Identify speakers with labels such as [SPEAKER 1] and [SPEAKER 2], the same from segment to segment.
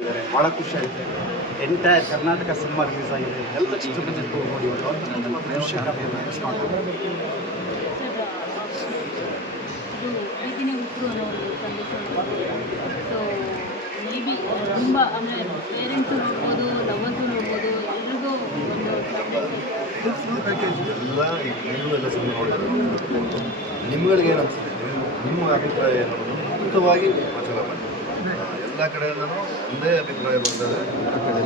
[SPEAKER 1] ಇದ್ದಾರೆ ಭಾಳ ಖುಷಿ ಆಯಿತು. ಎಂಟೈರ್ ಕರ್ನಾಟಕ ಸಿನಿಮಾ ರಿಲೀಸ್ ಆಗಿದೆ. ಎಲ್ಲ ನೋಡಿ
[SPEAKER 2] ತುಂಬ ಪೇರೆಂಟ್ಸು ನೋಡ್ಬೋದು ಲವರ್ಸು ನೋಡ್ಬೋದು ಎಲ್ರಿಗೂ ಒಂದು
[SPEAKER 3] ಫುಲ್ ಪ್ಯಾಕೇಜ್ ಎಲ್ಲ ಎಲ್ಲ ಸಿನಿಮಾ ನೋಡಿದ್ರೆ ನಿಮ್ಗಳಿಗೆ ಏನು ಅನಿಸುತ್ತೆ? ನಿಮ್ಮ ಅಭಿಪ್ರಾಯ ಏನು? ಅನ್ನೋದು ಮುಕ್ತವಾಗಿ ಪ್ರಚಾರ ಮಾಡಿ ಎಲ್ಲ ಕಡೆಯಿಂದನೂ ಒಂದೇ ಅಭಿಪ್ರಾಯ ಬರ್ತದೆ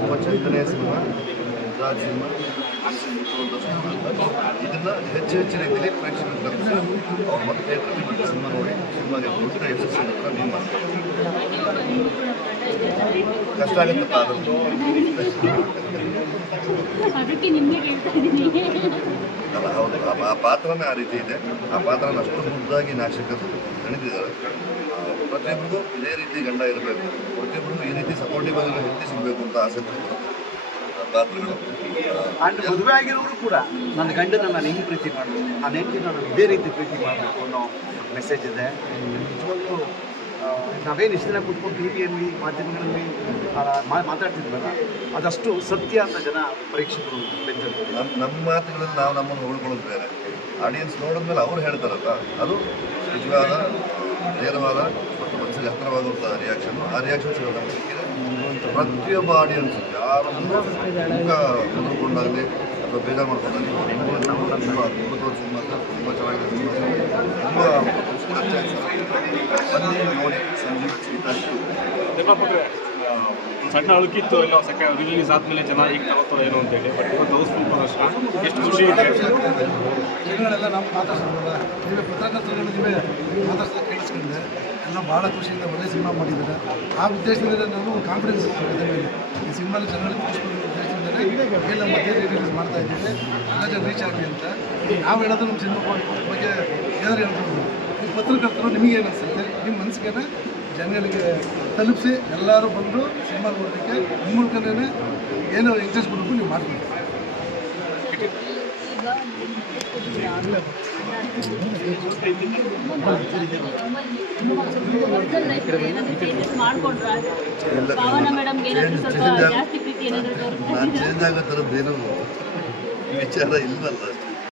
[SPEAKER 3] ತುಂಬ ಚಿಂತನೆ ಸಿನಿಮಾ, ರಾಜ್ ಸಿನಿಮಾ. ಇದನ್ನು ಹೆಚ್ಚು ಹೆಚ್ಚು ರೀತಿಯಲ್ಲಿ ಪ್ರೇಕ್ಷಕರು ಸಿನಿಮಾ ನೋಡಿ, ಸಿನಿಮಾಗೆ ದೊಡ್ಡ ಯಶಸ್ಸು ನಿಮ್ಮ ಕಷ್ಟ ಆಗುತ್ತಪ್ಪ
[SPEAKER 2] ಅದು
[SPEAKER 3] ಅಲ್ಲ ಹೌದು. ಆ ಪಾತ್ರನೇ ಆ ರೀತಿ ಇದೆ. ಆ ಪಾತ್ರನ ಅಷ್ಟು ಮುದ್ದಾಗಿ ನಾಶಕರು ಗಣಿತಿದ್ದಾರೆ ಪ್ರತಿಯೊಬ್ಬರಿಗೂ ಇದೇ ರೀತಿ ಗಂಡ ಇರಬೇಕು. ಪ್ರತಿಯೊಬ್ಬರಿಗೂ ಈ ರೀತಿ ಸಪೋರ್ಟಿವ್ ಆಗಿ ವ್ಯಕ್ತಿ ಸಿಗಬೇಕು ಅಂತ ಆಸೆ ಪಡ್ತಾರೆ ಆ ಪಾತ್ರಗಳು.
[SPEAKER 1] ಮದುವೆ ಆಗಿರೋರು ಕೂಡ ನನ್ನ ಗಂಡನ ನಾನು ಹೆಂಗೆ ಪ್ರೀತಿ ಮಾಡಬೇಕು? ನಾನು ಹೆಂಡತಿನ ನಾನು ಇದೇ ರೀತಿ ಪ್ರೀತಿ ಮಾಡಬೇಕು ಅನ್ನೋ ಮೆಸೇಜ್ ಇದೆ. ನಿಜವಾಗ್ಲೂ ನಾವೇನು ಇಷ್ಟು ದಿನ ಕೂತ್ಕೊಂಡು ಟಿ ವಿಯಲ್ಲಿ ಮಾಧ್ಯಮಗಳಲ್ಲಿ ಮಾತಾಡ್ತಿದ್ವಲ್ಲ, ಅದಷ್ಟು ಸತ್ಯ ಅಂತ ಜನ ಪರೀಕ್ಷಕರು
[SPEAKER 3] ನಮ್ಮ ನಮ್ಮ ಮಾತುಗಳಲ್ಲಿ ನಾವು ನಮ್ಮನ್ನು ಉಳ್ಕೊಳ್ಳೋದು ಬೇರೆ ಆಡಿಯನ್ಸ್ ನೋಡಿದ್ಮೇಲೆ ಅವ್ರು ಹೇಳ್ತಾರಲ್ಲ, ಅದು ನಿಜವಾದ, ನೇರವಾದ ಮತ್ತು ಮನಸ್ಸಿಗೆ ಹತ್ತಿರವಾದಂಥ ರಿಯಾಕ್ಷನ್ ಆ ರಿಯಾಕ್ಷನ್ ಸಿಗೋದು ನಮ್ಗೆ. ಸಿಕ್ಕಿದೆ ಪ್ರತಿಯೊಬ್ಬ ಆಡಿಯನ್ಸ್ ಯಾರು ಮುಖ ಮುದ್ರಕೊಂಡಾಗಲಿ ಅಥವಾ ಬೇಜಾರು ಮಾಡ್ಕೊಂಡಾಗಲಿ ತುಂಬ ತುಂಬ ಅದ್ಭುತವಾದ ಸಿನಿಮಾ ಸರ್ ತುಂಬ ಚೆನ್ನಾಗಿದೆ ಸಿನಿಮಾ
[SPEAKER 4] ಸಣ್ಣ ಅಳುಕಿತ್ತು ಎಲ್ಲ ಸೆಕೆ ರಿಲೀಸ್ ಆದಮೇಲೆ ಜನ ಈಗ ತಗೋತಾರೆ ಏನೋ ಅಂತೇಳಿ. ಬಟ್ ಇವತ್ತು ಹೌಸ್ಫುಲ್ ಪ್ರದರ್ಶನ ಎಷ್ಟು ಖುಷಿ ಇದೆ.
[SPEAKER 5] ಜನಗಳೆಲ್ಲ ನಾವು ಎಲ್ಲ ಭಾಳ ಖುಷಿಯಿಂದ ಒಳ್ಳೆ ಸಿನಿಮಾ ಮಾಡಿದ್ದಾರೆ. ಆ ಉದ್ದೇಶದಿಂದ ನಾನು ಕಾನ್ಫಿಡೆನ್ಸ್ ಇದೆ ಮೇಲೆ. ಈ ಸಿನಿಮಾನ ಜನಗಳಿಗೆ ಉದ್ದೇಶದಿಂದ ನಮ್ಮ ಮಧ್ಯೆ ಮಾಡ್ತಾ ಇದ್ದೀವಿ. ಎಲ್ಲ ರೀಚ್ ಆಗಲಿ ಅಂತ. ನಾವು ಹೇಳೋದು ನಮ್ಮ ಸಿನಿಮಾ ಬಗ್ಗೆ ಏನಾದ್ರು ಹೇಳ್ಬೋದು? ಪತ್ರಕರ್ತರು ನಿಮಗೆ ಏನು ಅನಿಸುತ್ತೆ? ನಿಮ್ಮ ಮನಸ್ಸಿಗೆ ಜನಗಳಿಗೆ ತಲುಪಿಸಿ ಎಲ್ಲರೂ ಬಂದು ಸಿನಿಮಾ ನೋಡಲಿಕ್ಕೆ ನಿಮ್ಮ ಮೂಲಕನೇ ಏನು ಇಂಟ್ರೆಸ್ಟ್ ಮಾಡಬೇಕು ನೀವು ಮಾಡ್ತೀವಿ
[SPEAKER 2] ಮಾಡ್ಕೊಂಡ್ರ
[SPEAKER 3] ಎಲ್ಲ
[SPEAKER 2] ಭಾವನಾ ಮೇಡಮ್ಗೆ ಏನಾದರೂ ಸ್ವಲ್ಪ ಜಾಸ್ತಿ ಪ್ರೀತಿ ಏನಾದರೂ
[SPEAKER 3] ನಾನು ಚೇಂಜ್ ಆಗೋ ಥರದ್ದು ಏನೂ ವಿಚಾರ ಇಲ್ಲವಲ್ಲ